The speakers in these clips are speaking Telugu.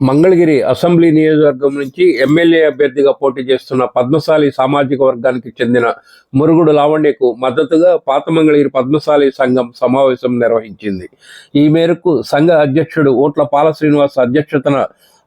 మంగళగిరి అసెంబ్లీ నియోజకవర్గం నుంచి ఎమ్మెల్యే అభ్యర్థిగా పోటీ చేస్తున్న పద్మశాలి సామాజిక వర్గానికి చెందిన మురుగుడు లావణ్యకు మద్దతుగా పాత మంగళగిరి పద్మశాలి సంఘం సమావేశం నిర్వహించింది. ఈ మేరకు సంఘ అధ్యక్షుడు ఓట్ల పాల శ్రీనివాస్ అధ్యక్షతన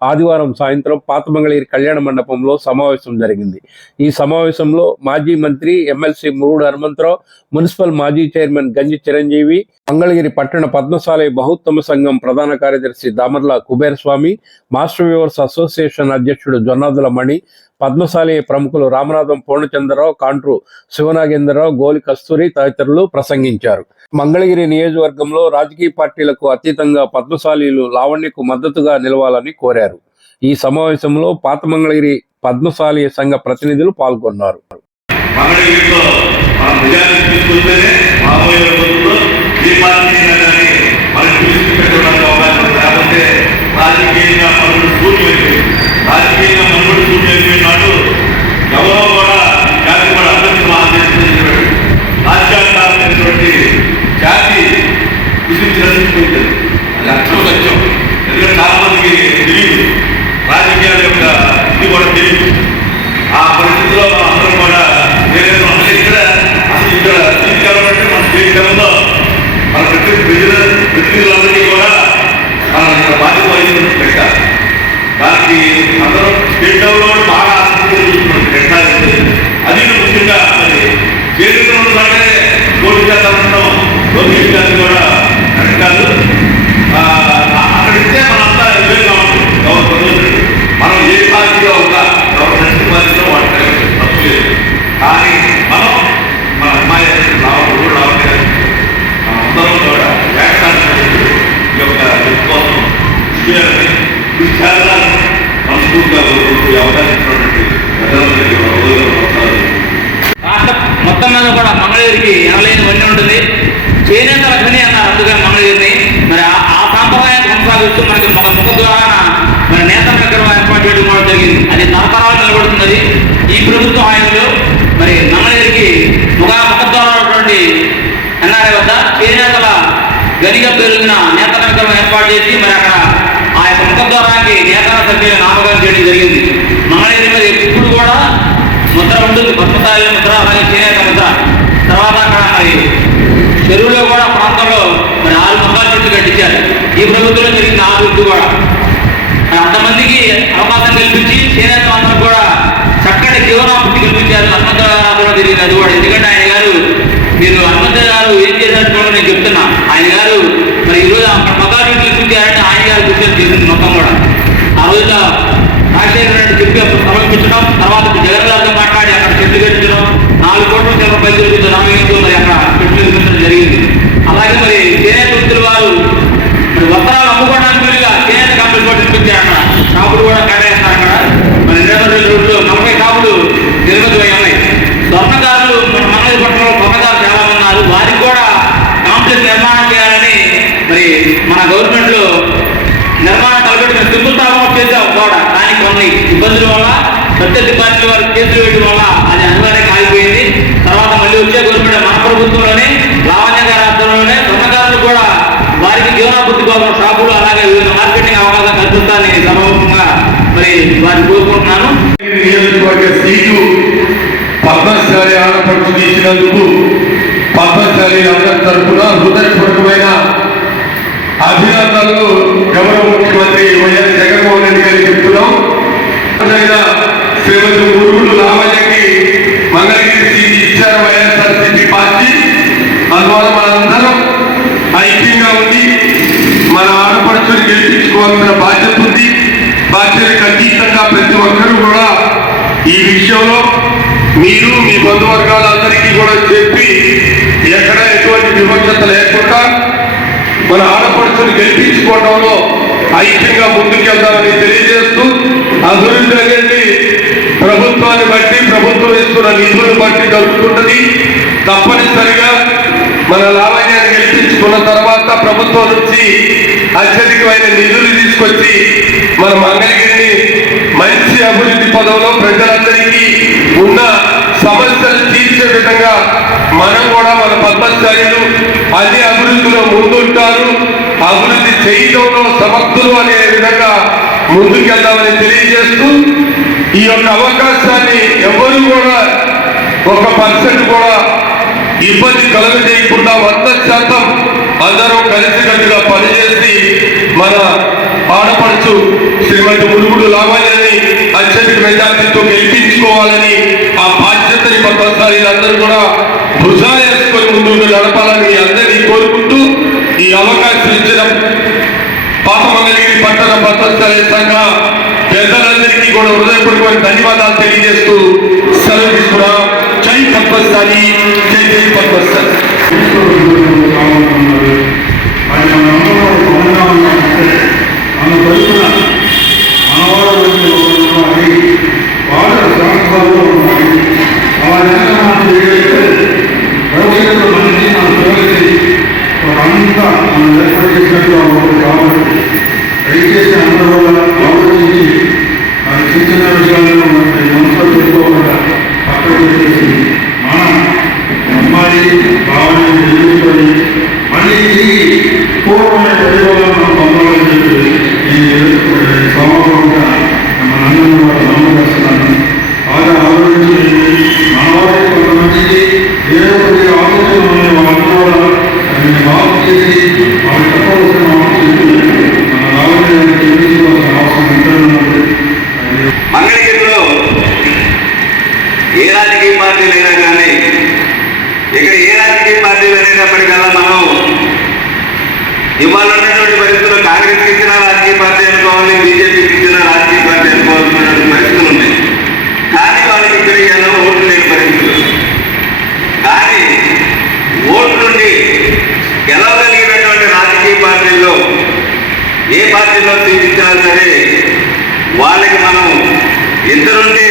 ఆదివారం సాయంత్రం పాతమంగళగిరి కళ్యాణ మండపంలో సమావేశం జరిగింది. ఈ సమావేశంలో మాజీ మంత్రి ఎమ్మెల్సీ మురుడు హనుమంతరావు మున్సిపల్ మాజీ చైర్మన్ గంజి చిరంజీవి మంగళగిరి పట్టణ పద్మశాలి బహుత్తమ సంఘం ప్రధాన కార్యదర్శి Damarla Kuberaswamy master weavers association అధ్యక్షుడు జొన్నాదుల మణి పద్మశాలి ప్రముఖులు రామనాథం పూర్ణచంద్రరావు కాంట్రు శివనాగేంద్రరావు గోలి కస్తూరి తదితరులు ప్రసంగించారు. మంగళగిరి నియోజకవర్గంలో రాజకీయ పార్టీలకు అతీతంగా పద్మశాలీలు లావణ్యకు మద్దతుగా నిలవాలని కోరారు. ఈ సమావేశంలో పాత మంగళగిరి పద్మశాలి సంఘ ప్రతినిధులు పాల్గొన్నారు. రాజకీయంగా మనం నిజాన్ని రాజకీయంగా మామూలు రోజుల్లో ఏ పార్టీ అయినా కానీ మనం చూసి పెట్టడానికి అవకాశం ఉంది లేకపోతే రాజకీయంగా మనుగడ శూన్యమైపోయింది రాజకీయంగా మనుగడ శూన్యమైపోయిన నాడు ఎవరో కూడా జాతి కూడా అభివృద్ధి మహాదేశించినటువంటి రాజ్యాంగాలైనటువంటి జాతి విధించినట్టు అది అర్థం సత్యం ఎందుకంటే చాలా మందికి తెలియదు రాజకీయాల యొక్క ఇది కూడా తెలియదు ఆ పరిస్థితిలో మనం అందరం కూడా ఏదైనా అసలు ఇక్కడ అసలు ఇక్కడ జీవితాలు అంటే మన జీవితంలో మన ప్రతి ప్రజల కూడా మనం ఇక్కడ బాధ్యత వహిస్తున్నట్టు పెట్టాలి దానికి అందరూ స్టేట్ బాగా ఆసక్తి చూస్తున్నారు పెట్టాలి అది ముఖ్యంగా మరి చేతులు ఉన్నదంటే కోటి శాతం ఉండడం లోకేష్ గారిని కూడా రాష్ట్ర మొత్తం మీద కూడా మంగళగిరికి ఎనలేని వన్నీ ఉంటుంది. చేనేత లక్ష్మి అన్నారు అందుకని మంగళగిరిని. మరి ఆ- సాంప్రదాయాన్ని కొనసాగిస్తూ మనకి ఒక ముఖ ద్వారా మన నేతల దగ్గర ఏర్పాటు చేయడం కూడా జరిగింది. అది తరతరాలు నిలబడుతున్నది. ఈ ప్రభుత్వ హాయంలో మరి మంగళగిరికి ముఖ ముఖద్వారా ఉన్నటువంటి ఎన్ఆర్ఐ వద్ద చేనేతల గనిగా పెరిగిన నేతల విగ్రహం ఏర్పాటు చేసి మరి అక్కడ ముఖద్వారానికి నేతల సభ్యుల నామకరణం చేయడం జరిగింది. మంగళగిరి మీద ఎప్పుడు కూడా ముద్ర ఉంటుంది. పద్మశాలి ముద్ర అలాగే చేనేత ముద్ర. తర్వాత అక్కడ మరి చెరువులో కూడా ప్రాంతంలో మరి ఆరు మొక్కల చెట్లు కట్టించారు. ఈ ప్రభుత్వంలో జరిగిన ఆరు ఇల్లు కూడా. అంతమందికి అవకాశం కల్పించి చేనేత అందరూ కూడా చక్కటి జీవనాభివృద్ధి కల్పించారు. హనుమంతరావు కూడా జరిగింది. అది కూడా. ఎందుకంటే ఆయన గారు మీరు హనుమంతరావు ఏం చేశారు కూడా నేను చెప్తున్నా. ఆయన గారు మరి ఈరోజు అక్కడ మొక్కల చెట్లు కల్పించారంటే ఆయన గారు కూర్చొని చేసింది మొత్తం కూడా. ఆ రోజున రాజశేఖర రెడ్డి చెప్పి సమర్పించడం తర్వాత జగన్ మాట్లాడి అక్కడ చెట్లు కట్టించడం నాలుగు కోట్ల చిల్లర పైసలు ఇచ్చిన రామయ్యతో మరి అక్కడ చెట్లు నిర్మించడం జరిగింది అలాగే మరి చేనేత వృత్తుల వారు మరి వస్త్రాలు అమ్ముకోవడానికి వీలుగా చేనేత కంపెనీ కూడా నిర్మించారు అక్కడ షాపులు కూడా కట్టేస్తారు అక్కడ మరి రేపటి రోడ్లు నలభై షాపులు నిర్మితమై ఉన్నాయి స్వర్ణకారులు మన మంగళ పట్టణంలో స్వర్ణకారులు చాలా మంది ఉన్నారు వారికి కూడా కాంప్లెక్స్ నిర్మాణం చేయాలని మరి మన గవర్నమెంట్లో నిర్మాణం తలపెట్టిన సింపుల్ తాపం చేసాం కూడా కానీ కొన్ని ఇబ్బందుల వల్ల ప్రత్యర్థి పార్టీ వారు కేసులు వేయడం వల్ల అది అనివార్యంగా ఆగిపోయింది. తర్వాత మళ్ళీ వచ్చే గవర్నమెంట్ మన ప్రభుత్వంలోనే లావణ్య గారి ఆధ్వర్యంలోనే స్వర్ణకారులు కూడా వారికి జీవనాభివృద్ధి కోసం షాపులు అలాగే వివిధ మార్కెటింగ్ అవకాశం కల్పిస్తానని సమూహంగా మరి వారిని కోరుకుంటున్నాను. నియోజకవర్గ సీటు పద్మశాలి ఆడపడుచు తీసినందుకు పద్మశాలి అందరి తరఫున హృదయపూర్వకమైన అభినందనలు గౌరవ ముఖ్యమంత్రి వైఎస్ జగన్మోహన్ రెడ్డి గారికి చెప్తున్నాం. అదైనా శ్రీమతి మురుగులు లావయ్యకి మంగళగిరి సీటు ఇచ్చారు వైఎస్ఆర్సీపీ పార్టీ అందువల్ల మనందరం ఐక్యంగా ఉండి మన ఆడపడుచుని గెలిపించుకోవాల్సిన బాధ్యత ఉంది. బాధ్యతకు అతీతంగా ప్రతి ఒక్కరూ కూడా ఈ విషయంలో మీరు మీ బంధువర్గాలందరికీ కూడా చెప్పి ఎక్కడ ఎటువంటి వివక్షత లేకుండా మన ఆడపడుచుని గెలిపించుకోవడంలో ఐక్యంగా ముందుకెళ్దామని తెలియజేస్తూ అభివృద్ధి అనేది ప్రభుత్వాన్ని బట్టి ప్రభుత్వం ఇస్తున్న నిధులను బట్టి జరుగుతుంటది తప్పనిసరిగా మన లావణ్యాన్ని గెలిపించుకున్న తర్వాత ప్రభుత్వం నుంచి అత్యధికమైన నిధులు తీసుకొచ్చి మన మంగళగిరిని మంచి అభివృద్ధి పదంలో ప్రజలందరికీ ఉన్న సమస్యలు తీర్చే విధంగా మనం కూడా మన పద్మశాలీలు అన్ని అభివృద్ధిలో ముందుంటారు. అభివృద్ధి చేయడంలో సమర్థులు అనే విధంగా ముందుకెళ్దామని తెలియజేస్తూ ఈ యొక్క అవకాశాన్ని ఎవరు కూడా ఒక పర్సెంట్ కూడా ఇబ్బంది కలుగజేయకుండా వంద శాతం అందరూ కలిసికట్టుగా పనిచేసి మన ఆడపడుచు శ్రీమతి మురుగుడు లావణ్యని అత్యధిక మెజార్టీతో గెలిపించుకోవాలని ఆ బాధ్యతని కొంతసారి అందరూ కూడా భుజాలు వేసుకొని ముందుకు నడపాలని అందరినీ కోరుకుంటూ ఈ అవకాశం ఇచ్చిన పాపమంగళగిరి పట్టణ భద్రస్థల సంఘ పెద్దలందరికీ కూడా హృదయపూర్వక ధన్యవాదాలు తెలియజేస్తూ సెలవు తీసుకురా జై పద్మస్థాని జై జై పద్మస్థాని అది ఏ రాజకీయ పార్టీలైనా కానీ ఇక్కడ ఏ రాజకీయ పార్టీలు అనేటప్పటికల్లా మనం ఇవాళ ఉన్నటువంటి పరిస్థితుల్లో కాంగ్రెస్కి ఇచ్చిన రాజకీయ పార్టీ అనుకోవాలి బీజేపీకి ఇచ్చిన రాజకీయ పార్టీ అనుకోవాల్సినటువంటి పరిస్థితులు ఉన్నాయి. కానీ వాళ్ళకి ఇక్కడ ఎలా ఓట్లు లేని పరిస్థితులు కానీ ఓటు నుండి గెలవగలిగినటువంటి రాజకీయ పార్టీల్లో ఏ పార్టీలో సీటిచ్చినా సరే వాళ్ళకి మనం ఇద్దరుంటే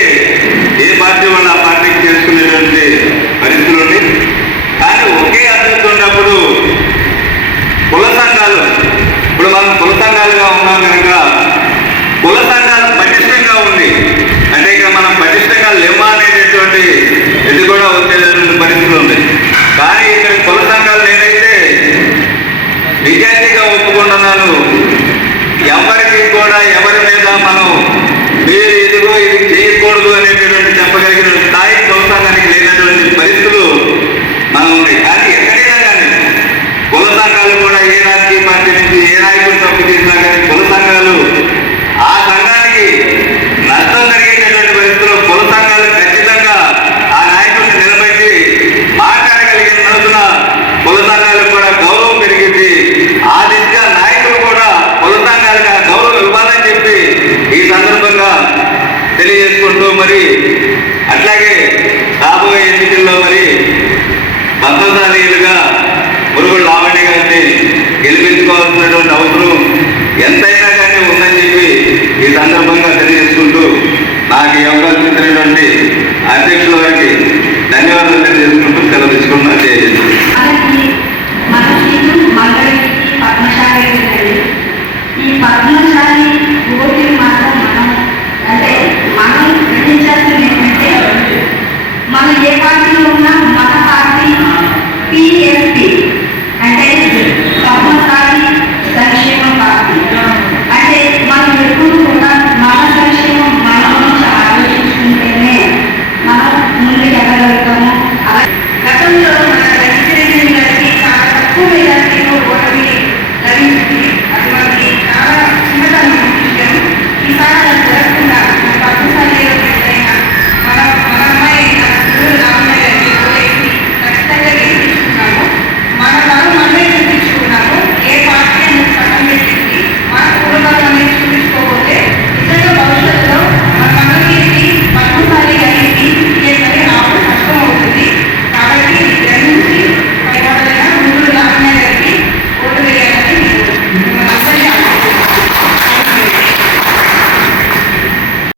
ఏ పార్టీ వాళ్ళు ఆ పార్టీకి చేసుకునేటువంటి పరిస్థితులు ఉన్నాయి కానీ ఒకే అభ్యర్థి ఉన్నప్పుడు కుల సంఘాలు ఇప్పుడు మనం కుల సంఘాలుగా ఉన్నాం కనుక కుల సంఘాలు పటిష్టంగా ఉంది అంటే ఇక్కడ మనం పటిష్టంగా లేమా అనేటటువంటి ఇది కూడా వచ్చేటటువంటి పరిస్థితులు ఉంది. కానీ ఇక్కడ కుల సంఘాలు నేనైతే నిజాయితీగా ఒప్పుకుంటున్నాను ఎవరికి కూడా ఎవరి మీద మనం మీరు ఇదిగో ఇది చేయకూడదు అనేటటువంటి చెప్పగలిగిన స్థాయి సంస్థానానికి లేనటువంటి పరిస్థితులు మనం ఉన్నాయి. కానీ ఎక్కడైనా కానీ కుల సంఘాలు కూడా ఏ రాజకీయ పార్టీ నుంచి ఏ నాయకుడు తప్పు చేసినా కానీ కుల సంఘాలు ఆ సంఘానికి నష్టం జరిగేటటువంటి పరిస్థితుల్లో కుల సంఘాలు ఖచ్చితంగా ఆ నాయకుడిని నిలబెట్టి మాట్లాడగలిగిన రోజున కుల సంఘాలకు కూడా గౌరవం పెరిగింది ఆ దిశగా నాయకులు కూడా కుల సంఘాలకు ఆ గౌరవం ఇవ్వాలని చెప్పి ఈ సందర్భంగా తెలియజేసుకుంటూ మరి అట్లాగే రాబోయే ఎన్నికల్లో మరి పద్మశాలీలుగా మురుగుడు లావణ్య గారిని గెలిపించుకోవాల్సినటువంటి అవసరం ఎంతైనా కానీ ఉందని చెప్పి ఈ సందర్భంగా తెలియజేసుకుంటూ నాకు ఈ అవకాశం ఇచ్చినటువంటి